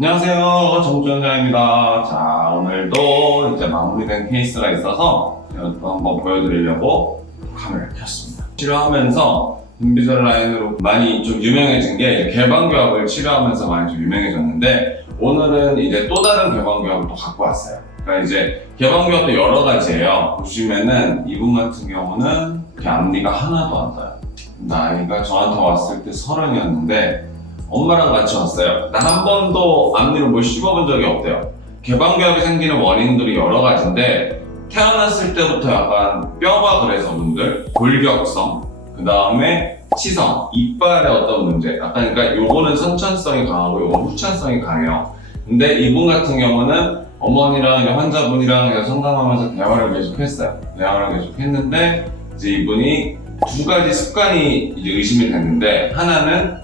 안녕하세요, 정주현장입니다. 자, 오늘도 이제 마무리된 케이스가 있어서 또 한번 보여드리려고 카메라를 켰습니다. 치료하면서 인비절라인으로 많이 좀 유명해진 게 이제 개방교합을 치료하면서 많이 좀 유명해졌는데, 오늘은 이제 또 다른 개방교합을 또 갖고 왔어요. 그러니까 이제 개방교합도 여러 가지예요. 보시면은 이분 같은 경우는 이렇게 앞니가 하나도 안 닿아요. 나이가 저한테 왔을 때 30이었는데 엄마랑 같이 왔어요. 나 한 번도 앞니로 뭘 씹어본 적이 없대요. 개방교합이 생기는 원인들이 여러 가지인데, 태어났을 때부터 약간 뼈가 그래서 분들, 골격성, 그 다음에 치성, 이빨의 어떤 문제, 약간 그러니까 요거는 선천성이 강하고 요거는 후천성이 강해요. 근데 이분 같은 경우는 어머니랑 환자분이랑 상담하면서 대화를 계속 했어요. 대화를 계속 했는데 이제 이분이 두 가지 습관이 이제 의심이 됐는데, 하나는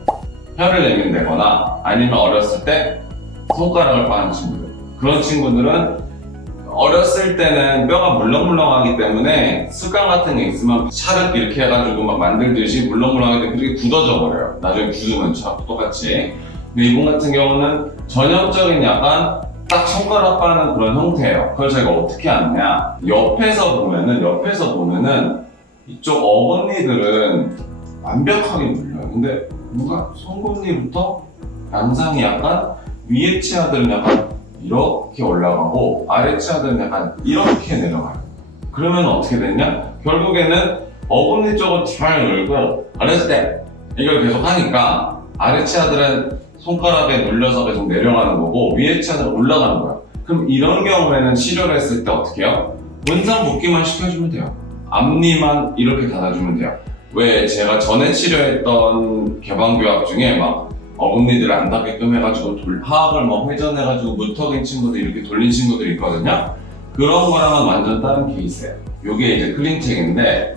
혀를 내민다거나 아니면 어렸을 때 손가락을 빠는 친구들. 그런 친구들은 어렸을 때는 뼈가 물렁물렁하기 때문에 습관 같은 게 있으면 샤륵 이렇게 해가지고 막 만들듯이 물렁물렁하게 되면 그게 굳어져 버려요. 나중에 굳으면 똑같이. 근데 이분 같은 경우는 전형적인 약간 딱 손가락 빠는 그런 형태예요. 그걸 저희가 어떻게 아느냐? 옆에서 보면은 이쪽 어금니들은 완벽하게 물려요. 근데 뭔가 손금니부터 양상이 약간 위에 치아들은 약간 이렇게 올라가고 아래 치아들은 약간 이렇게 내려가요. 그러면 어떻게 되냐? 결국에는 어금니 쪽은 잘 늘고 어렸을 때 이걸 계속 하니까 아래 치아들은 손가락에 눌려서 계속 내려가는 거고 위에 치아들은 올라가는 거예요. 그럼 이런 경우에는 치료를 했을 때 어떻게 해요? 원상 복귀만 시켜주면 돼요. 앞니만 이렇게 닫아주면 돼요. 왜 제가 전에 치료했던 개방교합 중에 막 어금니들을 안 닿게끔 해가지고 하악을 막 회전해가지고 무턱인 친구들 이렇게 돌린 친구들이 있거든요. 그런 거랑은 완전 다른 케이스예요. 요게 이제 클린책인데,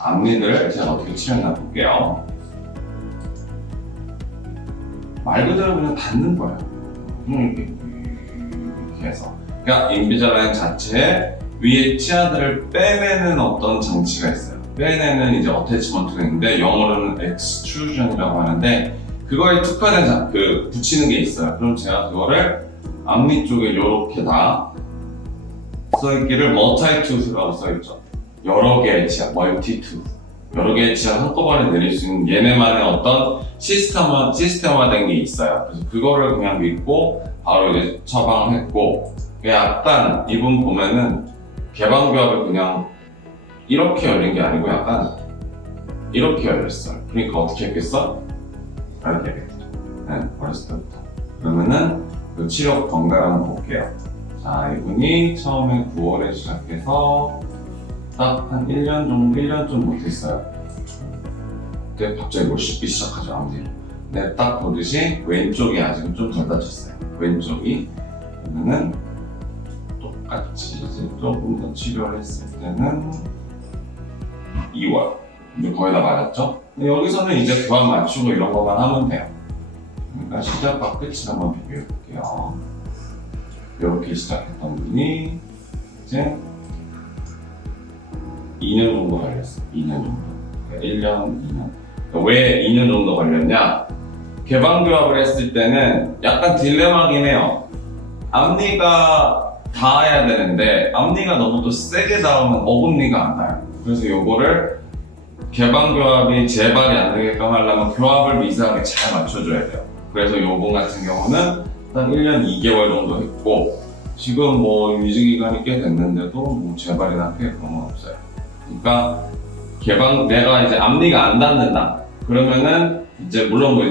앞니들 제가 어떻게 치료했나 볼게요. 말 그대로 그냥 닿는 거예요. 이렇게 해서. 그러니까 인비절라인 자체에 위에 치아들을 빼내는 어떤 장치가 있어요. 빼내는 이제 어태치먼트가 있는데 영어로는 extrusion이라고 하는데, 그거에 특화된 붙이는 게 있어요. 그럼 제가 그거를 앞니 쪽에 이렇게 다 써있기를 multi-tooth라고 써있죠. 여러 개의 치아, multi-tooth. 여러 개의 치아를 한꺼번에 내릴 수 있는 얘네만의 어떤 시스템화된 게 있어요. 그래서 그거를 그냥 믿고 바로 이제 처방을 했고, 약간 이분 보면은 개방교합을 그냥 이렇게 열린 게 아니고 약간 이렇게 열렸어요. 그러니까 어떻게 했겠어? 이렇게 했겠죠. 네, 어렸을 때부터. 그러면은 그 치료 경과를 한번 볼게요. 자, 이분이 처음에 9월에 시작해서 딱 한 1년 정도, 1년 좀 못했어요. 그때 갑자기 뭘 씹기 시작하죠, 앞니를. 근데 딱 보듯이 왼쪽이 아직은 좀 덜 다쳤어요. 왼쪽이. 그러면은 똑같이 이제 조금 더 치료를 했을 때는 2월. 이제 거의 다 맞았죠? 근데 여기서는 이제 교합 맞추고 이런 것만 하면 돼요. 그러니까 시작과 끝을 한번 비교해 볼게요. 이렇게 시작했던 분이 이제 2년 정도 걸렸어요. 2년 정도. 1년, 2년. 왜 2년 정도 걸렸냐? 개방교합을 했을 때는 약간 딜레마긴 해요. 앞니가 닿아야 되는데 앞니가 너무 또 세게 닿으면 어금니가 안 닿아요. 그래서 요거를 개방교합이 재발이 안 되게끔 하려면 교합을 미세하게 잘 맞춰줘야 돼요. 그래서 요분 같은 경우는 한 1년 2개월 정도 했고, 지금 뭐 유지기간이 꽤 됐는데도 뭐 재발이나 크게 그런 건 없어요. 그러니까 내가 이제 앞니가 안 닿는다. 그러면은 이제 물론 뭐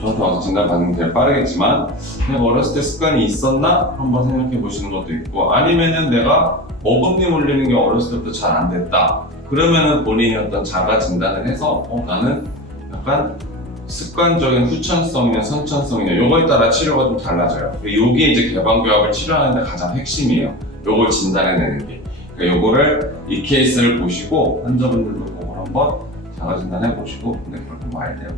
저한테 와서 진단받는 게 제일 빠르겠지만, 내가 어렸을 때 습관이 있었나? 한번 생각해 보시는 것도 있고, 아니면은 내가 어금니 물리는 게 어렸을 때부터 잘 안 됐다. 그러면은 본인이 어떤 자가 진단을 해서 나는 약간 습관적인 후천성이냐 선천성이냐 요거에 따라 치료가 좀 달라져요. 요게 이제 개방교합을 치료하는 데 가장 핵심이에요. 요걸 진단해내는 게. 그러니까 요거를 이 케이스를 보시고 환자분들도 보고 한번 자가 진단해 보시고, 근데 그렇게 와야 돼요.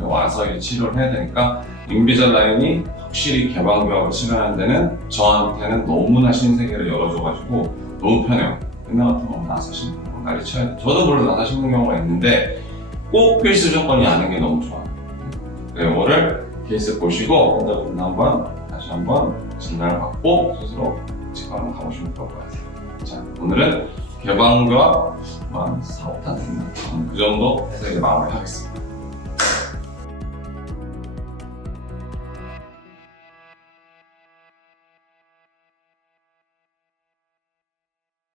와서 이 치료를 해야 되니까 인비절라인이 확실히 개방교합을 치료하는 데는 저한테는 너무나 신세계를 열어줘가지고 너무 편해요. 옛날 같은 거 나사 심는 거 난리 쳐야 돼. 저도 물론 나사 심는 경우가 있는데 꼭 필수 조건이 아닌 게 너무 좋아요. 이거를 케이스 보시고 한번 다시 한번 진단을 받고 스스로 치과 한번 가보시면 좋을 것 같아요. 자, 오늘은 개방과 한 4, 5탄 됐나? 그 정도 해서 이제 마무리하겠습니다.